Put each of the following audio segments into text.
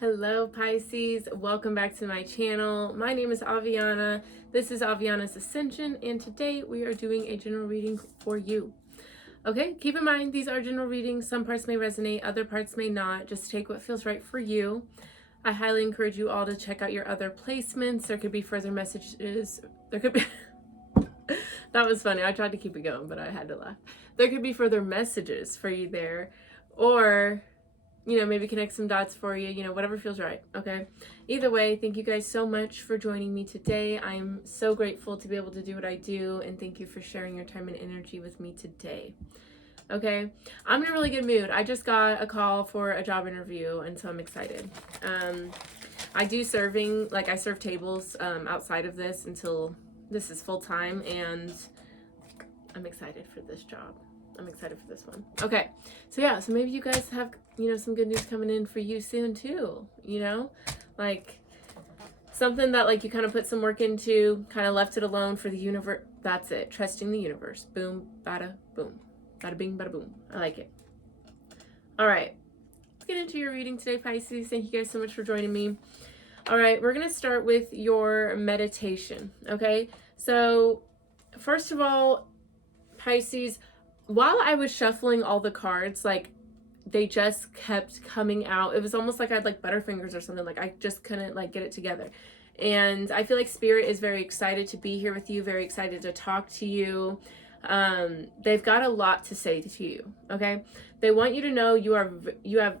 Hello Pisces, welcome back to my channel. My name is Aviana. This is Aviana's Ascension, and today we are doing a general reading for you. Okay, keep in mind these are general readings. Some parts may resonate, other parts may not. Just take what feels right for you. I highly encourage you all to check out your other placements. There could be further messages. There could be that was funny. I tried to keep it going, but I had to laugh. There could be further messages for you there, or maybe connect some dots for you, whatever feels right, okay? Either way, thank you guys so much for joining me today. I'm so grateful to be able to do what I do, and thank you for sharing your time and energy with me today, okay? I'm in a really good mood. I just got a call for a job interview, and so I'm excited. I do serving, I serve tables outside of this until this is full-time, and I'm excited for this job. I'm excited for this one. Okay, so maybe you guys have, some good news coming in for you soon too, something that you kind of put some work into, kind of left it alone for the universe. That's it, trusting the universe. Boom, bada, boom. Bada bing, bada boom. I like it. All right, let's get into your reading today, Pisces. Thank you guys so much for joining me. All right, we're gonna start with your meditation, okay? So, first of all, Pisces, while I was shuffling all the cards, they just kept coming out. It was almost like I had butterfingers or something. I just couldn't get it together. And I feel like Spirit is very excited to be here with you, very excited to talk to you. They've got a lot to say to you, okay? They want you to know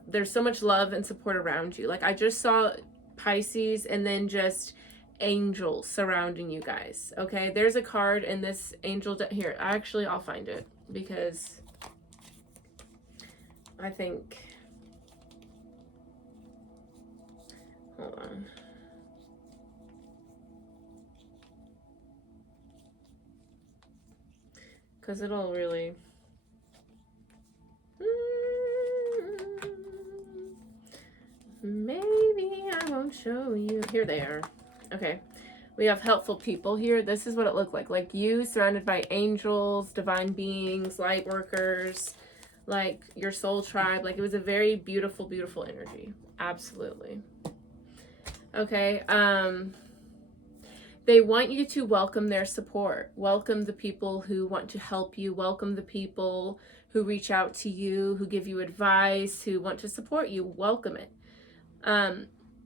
there's so much love and support around you. I just saw Pisces and then just angels surrounding you guys, okay? There's a card in this angel here. I'll find it, because I think, hold on. Because it'll really, maybe I won't show you. Here they are. Okay. We have helpful people here. This is what it looked like you surrounded by angels, divine beings, light workers, your soul tribe. It was a very beautiful, beautiful energy. Absolutely. Okay. They want you to welcome their support. Welcome the people who want to help you. Welcome the people who reach out to you, who give you advice, who want to support you. Welcome it.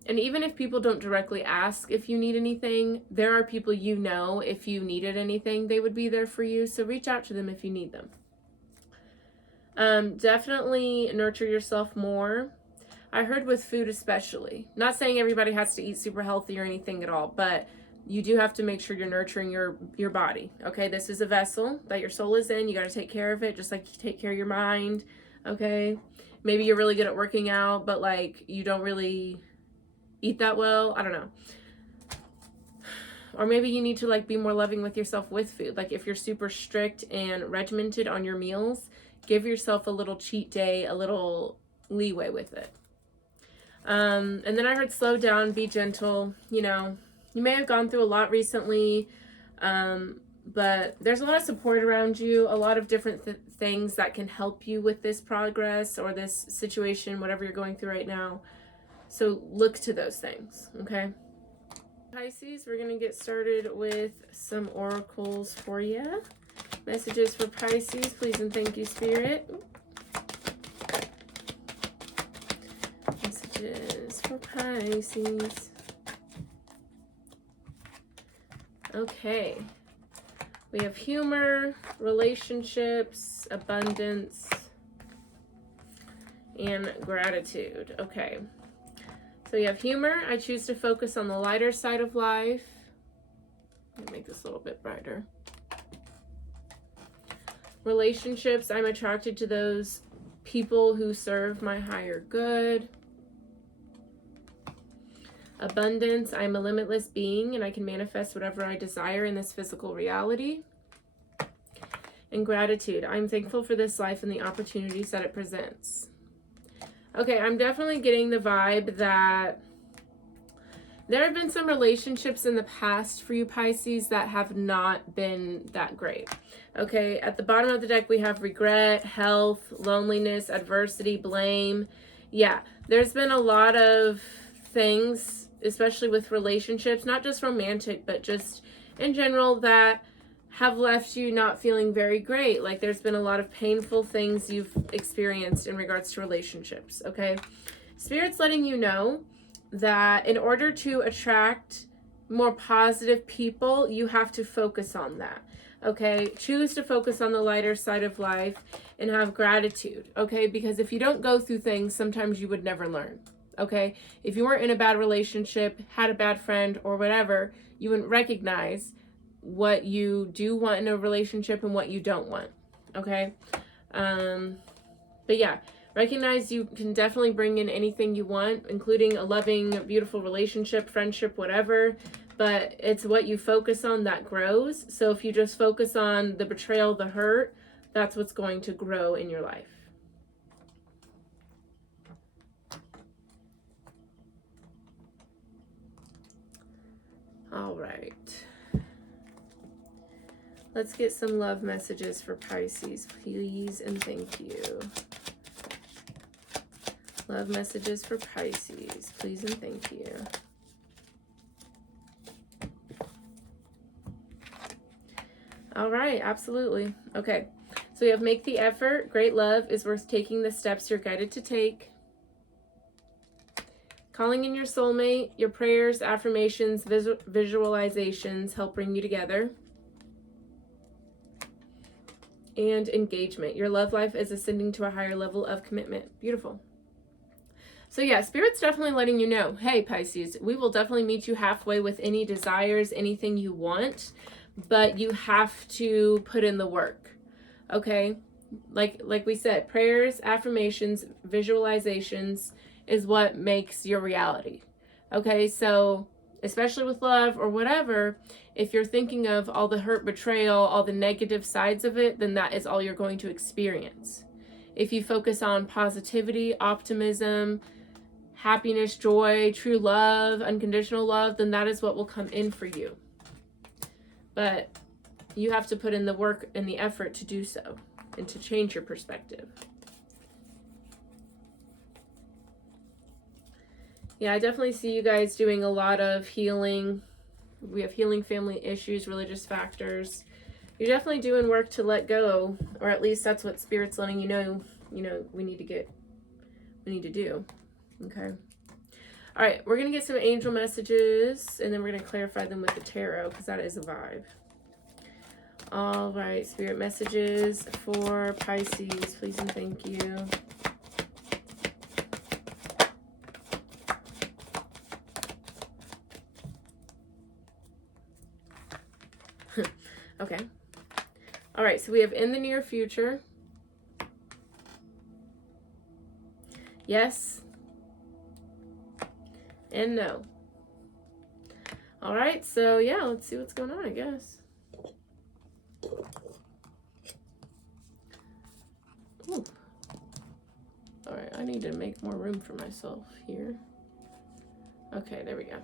And even if people don't directly ask if you need anything, there are people if you needed anything, they would be there for you. So reach out to them if you need them. Definitely nurture yourself more. I heard with food especially. Not saying everybody has to eat super healthy or anything at all, but you do have to make sure you're nurturing your body. Okay, this is a vessel that your soul is in. You got to take care of it, just like you take care of your mind. Okay, maybe you're really good at working out, but you don't really eat that well. I don't know. Or maybe you need to be more loving with yourself with food. If you're super strict and regimented on your meals, give yourself a little cheat day, a little leeway with it. And then I heard slow down, be gentle. You may have gone through a lot recently, but there's a lot of support around you, a lot of different things that can help you with this progress or this situation, whatever you're going through right now. So look to those things, okay? Pisces, we're going to get started with some oracles for you. Messages for Pisces, please and thank you, Spirit. Messages for Pisces. Okay. We have humor, relationships, abundance, and gratitude. Okay. So you have humor. I choose to focus on the lighter side of life. Let me make this a little bit brighter. Relationships. I'm attracted to those people who serve my higher good. Abundance. I'm a limitless being and I can manifest whatever I desire in this physical reality. And gratitude. I'm thankful for this life and the opportunities that it presents. Okay, I'm definitely getting the vibe that there have been some relationships in the past for you, Pisces, that have not been that great. Okay, at the bottom of the deck, we have regret, health, loneliness, adversity, blame. Yeah, there's been a lot of things, especially with relationships, not just romantic, but just in general, that have left you not feeling very great. Like there's been a lot of painful things you've experienced in regards to relationships, okay? Spirit's letting you know that in order to attract more positive people, you have to focus on that, okay? Choose to focus on the lighter side of life and have gratitude, okay? Because if you don't go through things, sometimes you would never learn, okay? If you weren't in a bad relationship, had a bad friend or whatever, you wouldn't recognize what you do want in a relationship and what you don't want, okay? But yeah, recognize you can definitely bring in anything you want, including a loving, beautiful relationship, friendship, whatever, but it's what you focus on that grows. So if you just focus on the betrayal, the hurt, that's what's going to grow in your life. All right. Let's get some love messages for Pisces, please and thank you. Love messages for Pisces, please and thank you. All right, absolutely. Okay, so we have make the effort. Great love is worth taking the steps you're guided to take. Calling in your soulmate, your prayers, affirmations, visualizations help bring you together. And engagement. Your love life is ascending to a higher level of commitment. Beautiful. So yeah, Spirit's definitely letting you know, hey Pisces, we will definitely meet you halfway with any desires, anything you want, but you have to put in the work, okay? Like we said, prayers, affirmations, visualizations is what makes your reality, okay? So especially with love or whatever, if you're thinking of all the hurt, betrayal, all the negative sides of it, then that is all you're going to experience. If you focus on positivity, optimism, happiness, joy, true love, unconditional love, then that is what will come in for you. But you have to put in the work and the effort to do so and to change your perspective. Yeah, I definitely see you guys doing a lot of healing. We have healing family issues, religious factors. You're definitely doing work to let go, or at least that's what Spirit's letting you know, we need to do. Okay. All right, we're going to get some angel messages, and then we're going to clarify them with the tarot, because that is a vibe. All right, Spirit messages for Pisces, please and thank you. Okay. All right, so we have in the near future. Yes. And no. All right, so yeah, let's see what's going on, I guess. Ooh. All right, I need to make more room for myself here. Okay, there we go.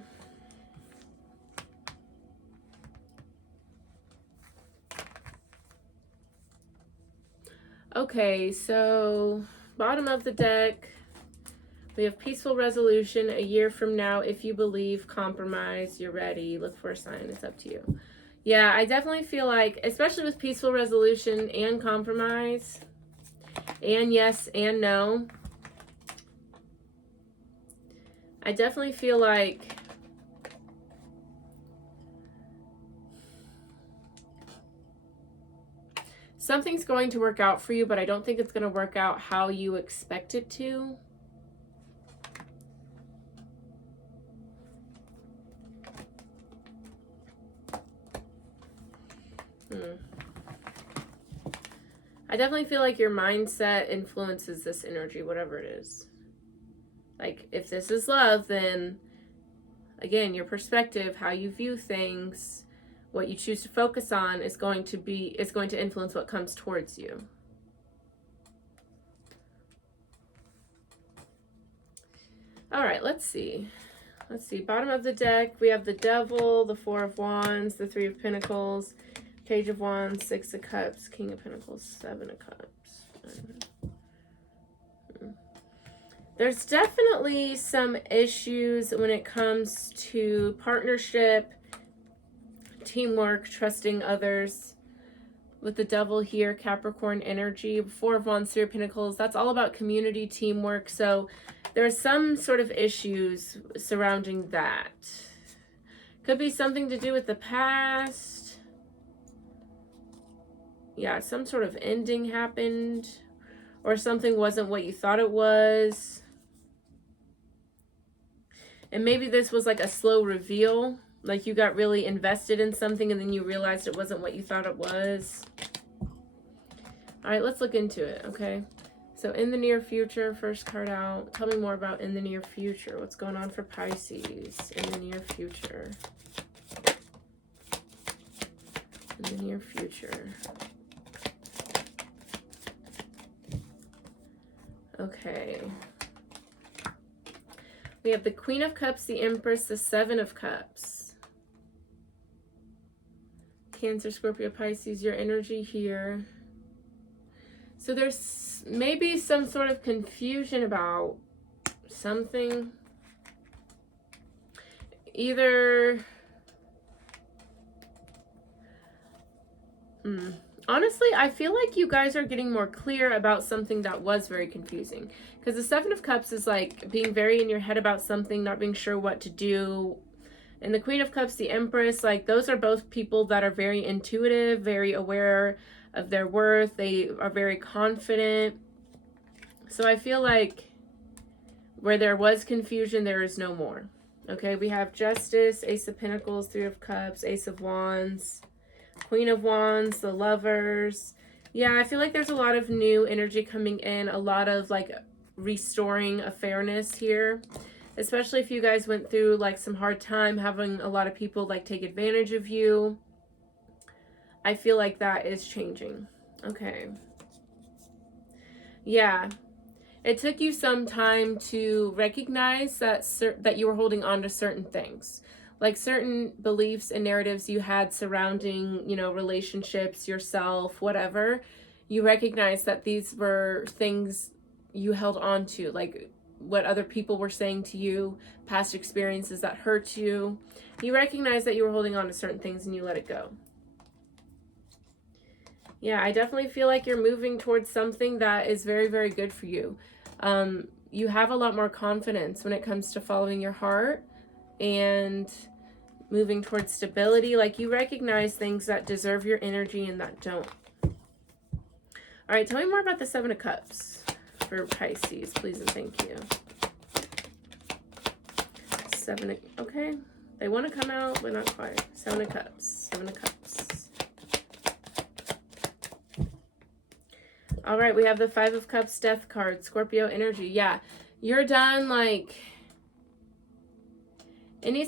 Okay, so bottom of the deck, we have peaceful resolution a year from now. If you believe, compromise, you're ready, look for a sign, it's up to you. Yeah, I definitely feel like, especially with peaceful resolution and compromise, and yes and no, I definitely feel like something's going to work out for you, but I don't think it's going to work out how you expect it to. I definitely feel like your mindset influences this energy, whatever it is. Like, if this is love, then, again, your perspective, how you view things, what you choose to focus on is going to influence what comes towards you. All right, let's see. Let's see. Bottom of the deck, we have the Devil, the Four of Wands, the Three of Pentacles, Page of Wands, Six of Cups, King of Pentacles, Seven of Cups. There's definitely some issues when it comes to partnership, teamwork, trusting others. With the devil here, Capricorn energy, 4 of Wands, 3 of Pentacles, that's all about community, teamwork. So there's some sort of issues surrounding that. Could be something to do with the past. Yeah, some sort of ending happened, or something wasn't what you thought it was. And maybe this was like a slow reveal, like you got really invested in something and then you realized it wasn't what you thought it was. All right, let's look into it, okay? So in the near future, first card out. Tell me more about in the near future. What's going on for Pisces in the near future? In the near future. Okay. We have the Queen of Cups, the Empress, the Seven of Cups. Cancer, Scorpio, Pisces, your energy here. So there's maybe some sort of confusion about something. Either... Honestly, I feel like you guys are getting more clear about something that was very confusing. Because the Seven of Cups is like being very in your head about something, not being sure what to do. And the Queen of Cups, the Empress, like those are both people that are very intuitive, very aware of their worth. They are very confident. So I feel like where there was confusion, there is no more. Okay, we have Justice, Ace of Pentacles, 3 of Cups, Ace of Wands, Queen of Wands, the Lovers. Yeah, I feel like there's a lot of new energy coming in, a lot of like restoring a fairness here, especially if you guys went through like some hard time having a lot of people like take advantage of you. I feel like that is changing. Okay. Yeah. It took you some time to recognize that you were holding on to certain things. Like certain beliefs and narratives you had surrounding, you know, relationships, yourself, whatever. You recognize that these were things you held on to, like what other people were saying to you, past experiences that hurt you. You recognize that you were holding on to certain things and you let it go. Yeah, I definitely feel like you're moving towards something that is very, very good for you. You have a lot more confidence when it comes to following your heart and moving towards stability. Like you recognize things that deserve your energy and that don't. All right, tell me more about the Seven of Cups for Pisces, please and thank you. Okay. They want to come out, but not quite. Seven of Cups, Seven of Cups. All right, we have the Five of Cups, Death card, Scorpio energy. Yeah, you're done, like any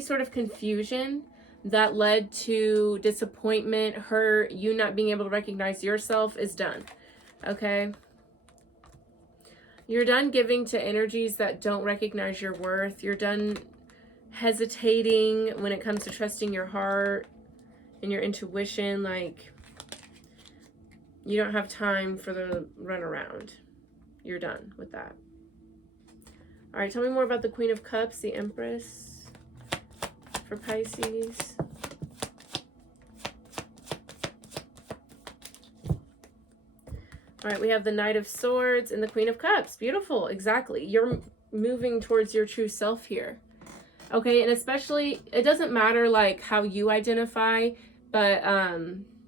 sort of confusion that led to disappointment, hurt, you not being able to recognize yourself is done. Okay? You're done giving to energies that don't recognize your worth. You're done hesitating when it comes to trusting your heart and your intuition. Like, you don't have time for the runaround. You're done with that. All right, tell me more about the Queen of Cups, the Empress for Pisces. All right, we have the Knight of Swords and the Queen of Cups. Beautiful, exactly. You're moving towards your true self here. Okay, and especially, it doesn't matter like how you identify, but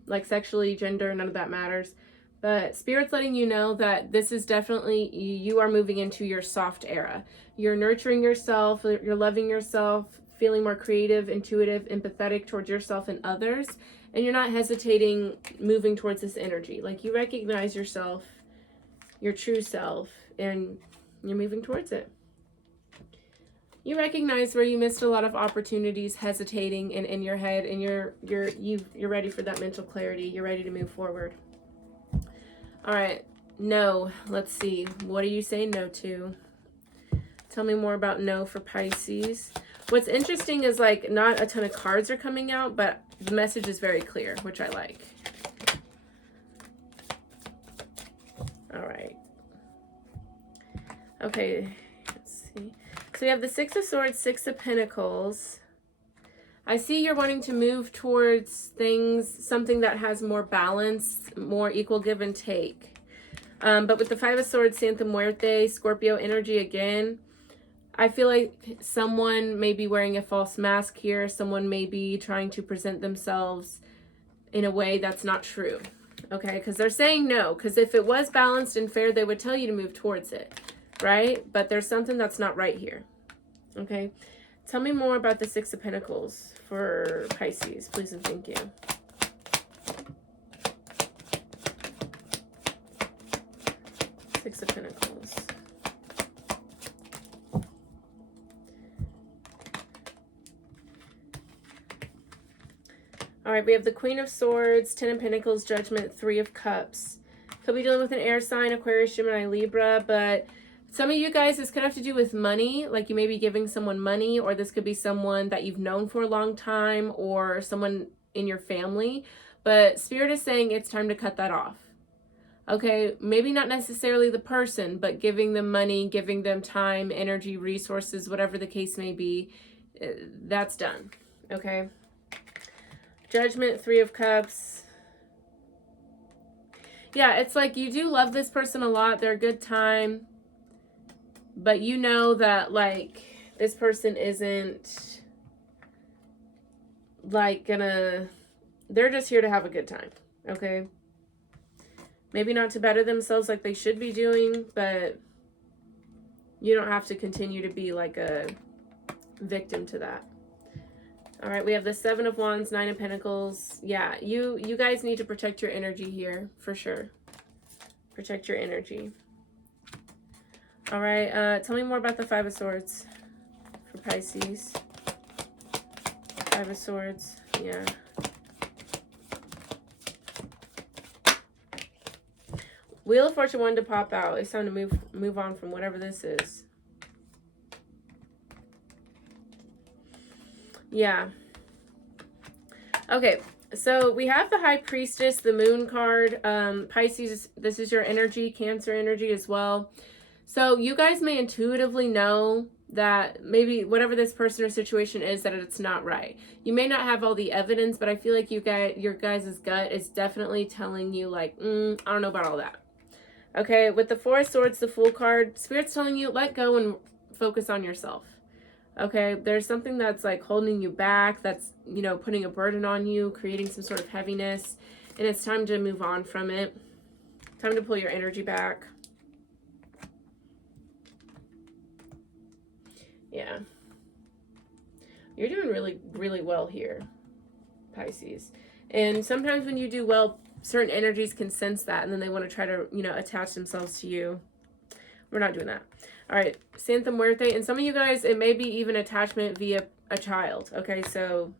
like sexually, gender, none of that matters. But Spirit's letting you know that this is definitely, you are moving into your soft era. You're nurturing yourself, you're loving yourself, feeling more creative, intuitive, empathetic towards yourself and others. And you're not hesitating moving towards this energy. Like you recognize yourself, your true self, and you're moving towards it. You recognize where you missed a lot of opportunities, hesitating and in your head, and you're ready for that mental clarity. You're ready to move forward. All right, no. Let's see. What do you say no to? Tell me more about no for Pisces. What's interesting is like not a ton of cards are coming out, but the message is very clear, which I like. All right. Okay, let's see. So we have the Six of Swords, Six of Pentacles. I see you're wanting to move towards things, something that has more balance, more equal give and take. But with the Five of Swords, Santa Muerte, Scorpio energy again, I feel like someone may be wearing a false mask here. Someone may be trying to present themselves in a way that's not true. Okay, because they're saying no. Because if it was balanced and fair, they would tell you to move towards it, right? But there's something that's not right here. Okay, tell me more about the Six of Pentacles for Pisces, please and thank you. Six of Pentacles. All right, we have the Queen of Swords, Ten of Pentacles, Judgment, Three of Cups. Could be dealing with an air sign, Aquarius, Gemini, Libra, but some of you guys, this could have to do with money, like you may be giving someone money, or this could be someone that you've known for a long time, or someone in your family, but Spirit is saying it's time to cut that off. Okay, maybe not necessarily the person, but giving them money, giving them time, energy, resources, whatever the case may be, that's done. Okay. Judgment, Three of Cups. Yeah, it's like you do love this person a lot. They're a good time. But you know that, like, this person isn't, like, gonna... They're just here to have a good time. Okay? Maybe not to better themselves like they should be doing, but you don't have to continue to be, like, a victim to that. All right, we have the Seven of Wands, Nine of Pentacles. Yeah, you guys need to protect your energy here, for sure. Protect your energy. All right, tell me more about the Five of Swords for Pisces. Five of Swords, yeah. Wheel of Fortune wanted to pop out. It's time to move on from whatever this is. Yeah. Okay, so we have the High Priestess, the Moon card. Pisces, this is your energy, Cancer energy as well. So you guys may intuitively know that maybe whatever this person or situation is, that it's not right. You may not have all the evidence, but I feel like your guys' gut is definitely telling you, like, I don't know about all that. Okay, with the Four of Swords, the Fool card, Spirit's telling you, let go and focus on yourself. Okay, there's something that's like holding you back, that's, you know, putting a burden on you, creating some sort of heaviness, and it's time to move on from it. Time to pull your energy back. Yeah. You're doing really, really well here, Pisces. And sometimes when you do well, certain energies can sense that, and then they want to try to, you know, attach themselves to you. We're not doing that. All right, Santa Muerte. And some of you guys, it may be even attachment via a child. Okay, so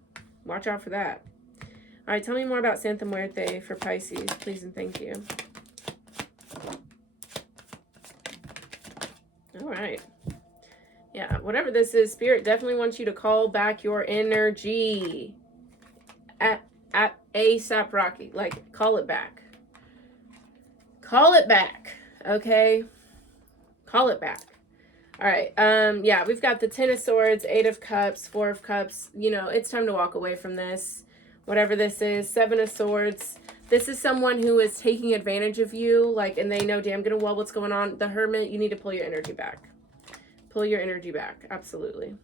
watch out for that. All right, tell me more about Santa Muerte for Pisces, please and thank you. All right. Yeah, whatever this is, Spirit definitely wants you to call back your energy. At ASAP Rocky. Like, call it back. Call it back. Okay? Call it back. All right. Yeah, we've got the Ten of Swords, Eight of Cups, Four of Cups. You know, it's time to walk away from this. Whatever this is. Seven of Swords. This is someone who is taking advantage of you, like, and they know damn good and well what's going on. The Hermit, you need to pull your energy back. Pull your energy back. Absolutely.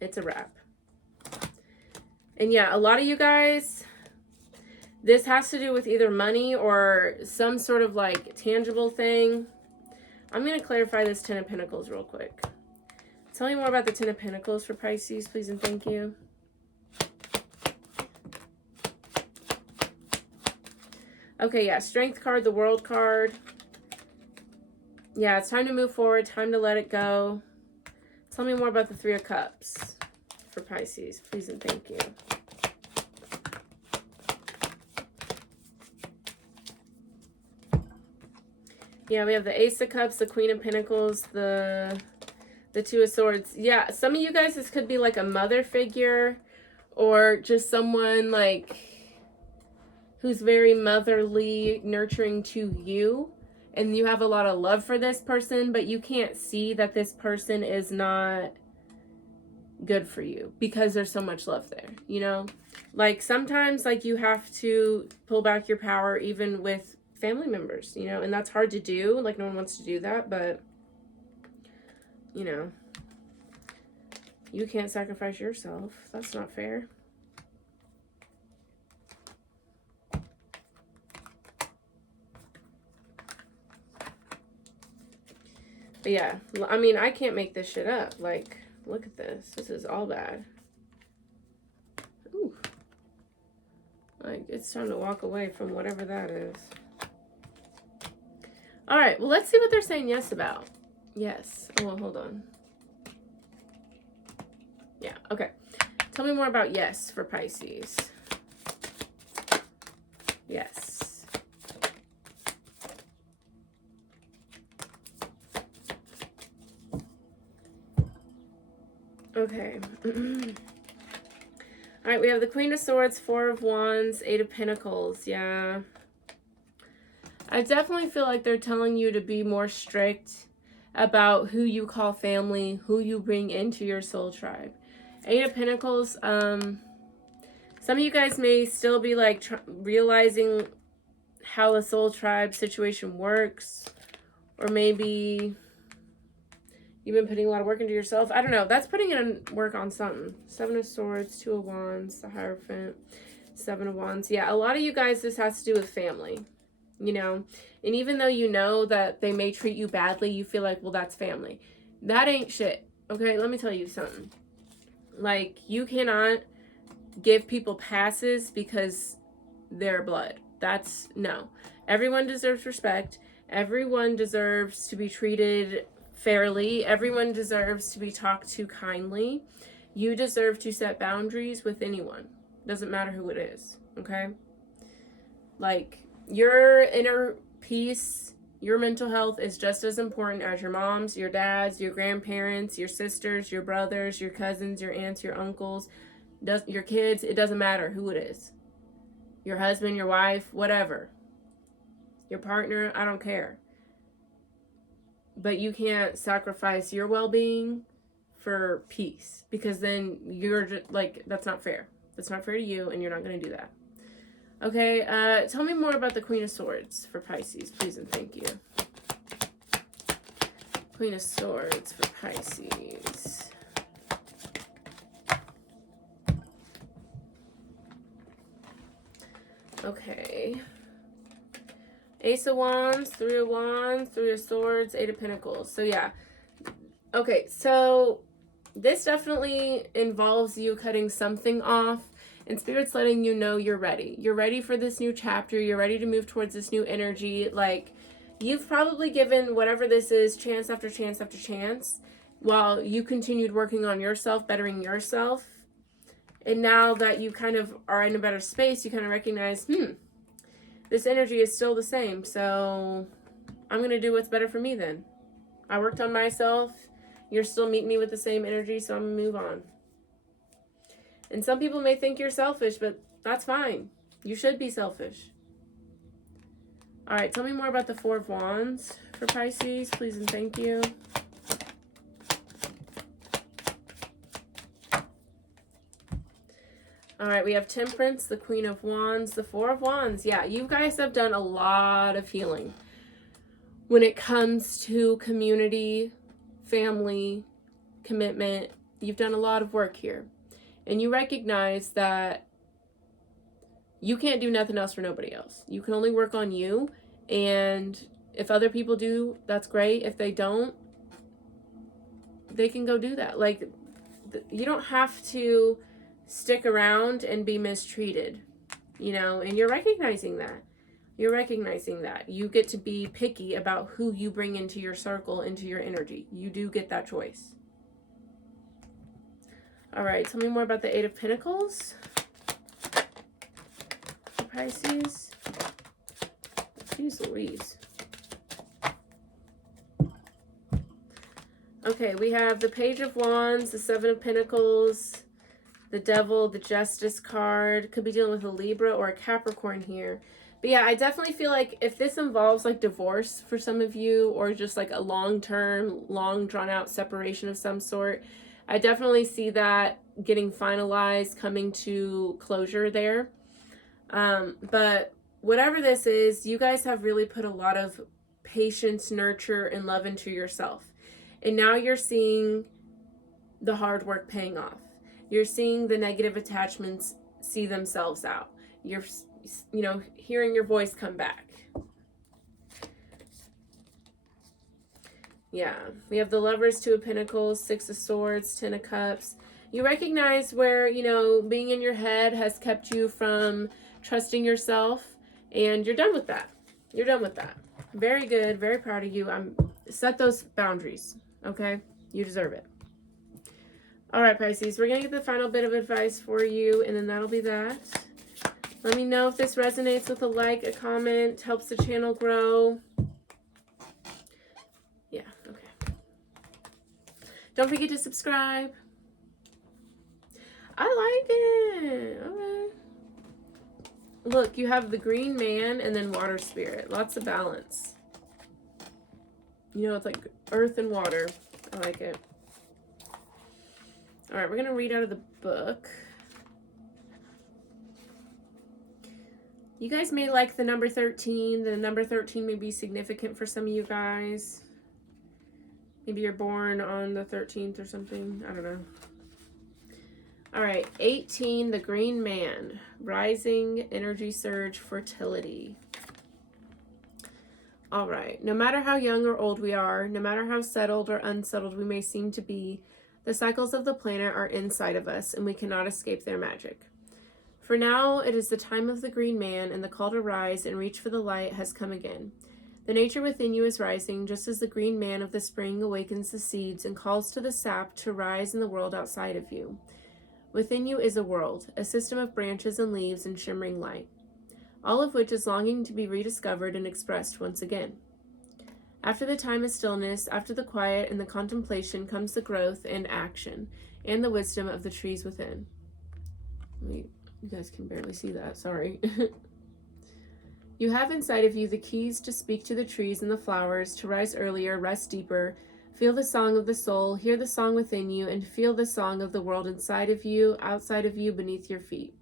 It's a wrap. And yeah, a lot of you guys, this has to do with either money or some sort of like tangible thing. I'm going to clarify this Ten of Pentacles real quick. Tell me more about the Ten of Pentacles for Pisces, please and thank you. Okay, yeah, Strength card, the World card. Yeah, it's time to move forward, time to let it go. Tell me more about the Three of Cups for Pisces, please and thank you. Yeah, we have the Ace of Cups, the Queen of Pentacles, the Two of Swords. Yeah, some of you guys, this could be like a mother figure or just someone like who's very motherly, nurturing to you. and you have a lot of love for this person, but you can't see that this person is not good for you because there's so much love there, you know? Like sometimes like you have to pull back your power even with family members, you know, and that's hard to do. Like no one wants to do that, but you know, you can't sacrifice yourself. That's not fair. But yeah, I mean, I can't make this shit up. Like, look at this. This is all bad. Ooh. Like, it's time to walk away from whatever that is. All right, well, let's see what they're saying yes about. Yes. Oh, well, hold on. Yeah, okay. Tell me more about yes for Pisces. Yes. Okay. All right, we have the Queen of Swords, Four of Wands, Eight of Pentacles. Yeah. I definitely feel like they're telling you to be more strict about who you call family, who you bring into your soul tribe. Eight of Pentacles, some of you guys may still be like realizing how the soul tribe situation works, or maybe you've been putting a lot of work into yourself. I don't know. That's putting in work on something. Seven of Swords, Two of Wands, the Hierophant, Seven of Wands. Yeah, a lot of you guys, this has to do with family, you know. And even though you know that they may treat you badly, you feel like, well, that's family. That ain't shit. Okay, let me tell you something. Like, you cannot give people passes because they're blood. That's, no. Everyone deserves respect. Everyone deserves to be treated fairly. Everyone deserves to be talked to kindly. You deserve to set boundaries with anyone. Doesn't matter who it is, okay? Like, your inner peace, your mental health is just as important as your moms, your dads, your grandparents, your sisters, your brothers, your cousins, your aunts, your uncles, your kids. It doesn't matter who it is. Your husband, your wife, whatever. Your partner, I don't care. But you can't sacrifice your well-being for peace, because then you're just like, that's not fair. That's not fair to you, and you're not going to do that. Okay, tell me more about the Queen of Swords for Pisces, please and thank you. Queen of Swords for Pisces. Okay. Ace of Wands, Three of Wands, Three of Swords, Eight of Pentacles. So yeah. Okay, so this definitely involves you cutting something off, and Spirit's letting you know you're ready. You're ready for this new chapter. You're ready to move towards this new energy. Like, you've probably given whatever this is chance after chance after chance while you continued working on yourself, bettering yourself. And now that you kind of are in a better space, you kind of recognize, this energy is still the same. So I'm going to do what's better for me then. I worked on myself. You're still meeting me with the same energy, so I'm going to move on. And some people may think you're selfish, but that's fine. You should be selfish. All right, tell me more about the Four of Wands for Pisces, please and thank you. All right, we have Temperance, the Queen of Wands, the Four of Wands. Yeah, you guys have done a lot of healing when it comes to community, family, commitment. You've done a lot of work here. And you recognize that you can't do nothing else for nobody else. You can only work on you. And if other people do, that's great. If they don't, they can go do that. Like, you don't have to stick around and be mistreated, you know, and you're recognizing that. You're recognizing that. You get to be picky about who you bring into your circle, into your energy. You do get that choice. All right, tell me more about the Eight of Pentacles for Pisces. Jeez Louise. Okay, we have the Page of Wands, the Seven of Pentacles, the Devil, the Justice card. Could be dealing with a Libra or a Capricorn here. But yeah, I definitely feel like if this involves like divorce for some of you, or just like a long-term, long drawn out separation of some sort, I definitely see that getting finalized, coming to closure there. But whatever this is, you guys have really put a lot of patience, nurture, and love into yourself. And now you're seeing the hard work paying off. You're seeing the negative attachments see themselves out. You're, hearing your voice come back. Yeah, we have the Lovers, Two of Pentacles, Six of Swords, Ten of Cups. You recognize where, being in your head has kept you from trusting yourself, and you're done with that. You're done with that. Very good. Very proud of you. Set those boundaries, okay? You deserve it. All right, Pisces, we're going to get the final bit of advice for you, and then that'll be that. Let me know if this resonates with a like, a comment, helps the channel grow. Yeah, okay. Don't forget to subscribe. I like it. Okay. Look, you have the Green Man and then Water Spirit. Lots of balance. It's like earth and water. I like it. All right, we're going to read out of the book. You guys may like the number 13. The number 13 may be significant for some of you guys. Maybe you're born on the 13th or something. I don't know. All right, 18, the Green Man. Rising, energy surge, fertility. All right, no matter how young or old we are, no matter how settled or unsettled we may seem to be, the cycles of the planet are inside of us and we cannot escape their magic. For now, it is the time of the Green Man, and the call to rise and reach for the light has come again. The nature within you is rising, just as the Green Man of the spring awakens the seeds and calls to the sap to rise in the world outside of you. Within you is a world, a system of branches and leaves and shimmering light, all of which is longing to be rediscovered and expressed once again. After the time of stillness, after the quiet and the contemplation, comes the growth and action, and the wisdom of the trees within. You guys can barely see that, sorry. You have inside of you the keys to speak to the trees and the flowers, to rise earlier, rest deeper, feel the song of the soul, hear the song within you, and feel the song of the world inside of you, outside of you, beneath your feet.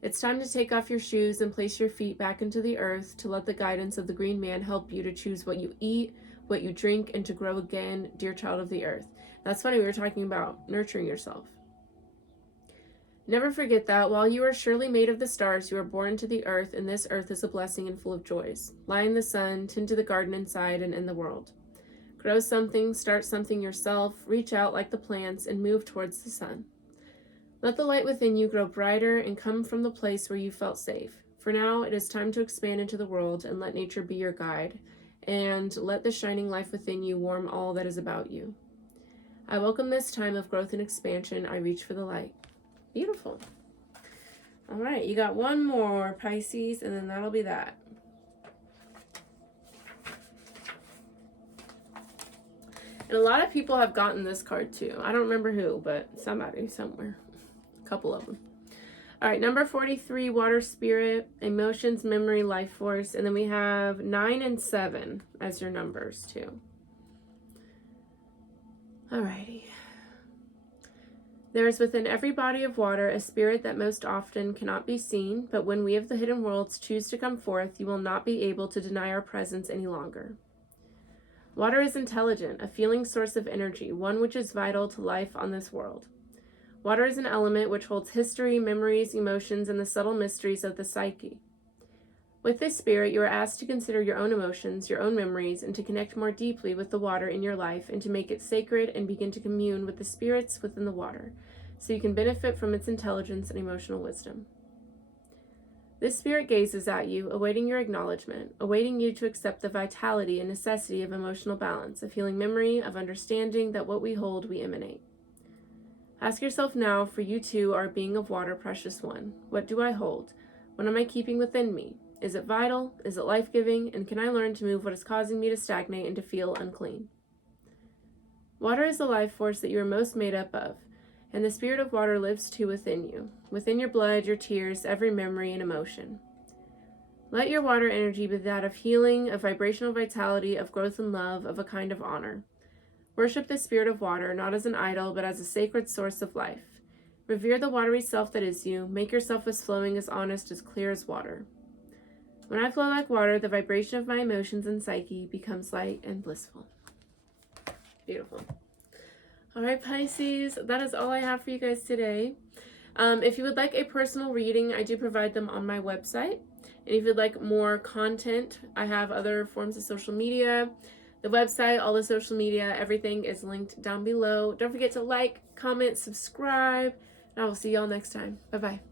It's time to take off your shoes and place your feet back into the earth, to let the guidance of the Green Man help you to choose what you eat, what you drink, and to grow again, dear child of the earth. That's funny, we were talking about nurturing yourself. Never forget that while you are surely made of the stars, you are born to the earth, and this earth is a blessing and full of joys. Lie in the sun, tend to the garden inside and in the world. Grow something, start something yourself, reach out like the plants, and move towards the sun. Let the light within you grow brighter and come from the place where you felt safe. For now, it is time to expand into the world and let nature be your guide, and let the shining life within you warm all that is about you. I welcome this time of growth and expansion. I reach for the light. Beautiful. All right, you got one more, Pisces, and then that'll be that. And a lot of people have gotten this card too. I don't remember who, but somebody somewhere. A couple of them. All right, number 43, Water Spirit, Emotions, Memory, Life Force. And then we have 9 and 7 as your numbers too. All righty. There is within every body of water a spirit that most often cannot be seen, but when we of the hidden worlds choose to come forth, you will not be able to deny our presence any longer. Water is intelligent, a feeling source of energy, one which is vital to life on this world. Water is an element which holds history, memories, emotions, and the subtle mysteries of the psyche. With this spirit, you are asked to consider your own emotions, your own memories, and to connect more deeply with the water in your life, and to make it sacred and begin to commune with the spirits within the water, so you can benefit from its intelligence and emotional wisdom. This spirit gazes at you, awaiting your acknowledgement, awaiting you to accept the vitality and necessity of emotional balance, of healing memory, of understanding that what we hold, we emanate. Ask yourself now, for you too are a being of water, precious one. What do I hold? What am I keeping within me? Is it vital? Is it life-giving? And can I learn to move what is causing me to stagnate and to feel unclean? Water is the life force that you are most made up of, and the spirit of water lives too within you, within your blood, your tears, every memory and emotion. Let your water energy be that of healing, of vibrational vitality, of growth and love, of a kind of honor. Worship the spirit of water, not as an idol, but as a sacred source of life. Revere the watery self that is you. Make yourself as flowing, as honest, as clear as water. When I flow like water, the vibration of my emotions and psyche becomes light and blissful. Beautiful. All right, Pisces, that is all I have for you guys today. If you would like a personal reading, I do provide them on my website. And if you'd like more content, I have other forms of social media. The website, all the social media, everything is linked down below. Don't forget to like, comment, subscribe, and I will see y'all next time. Bye-bye.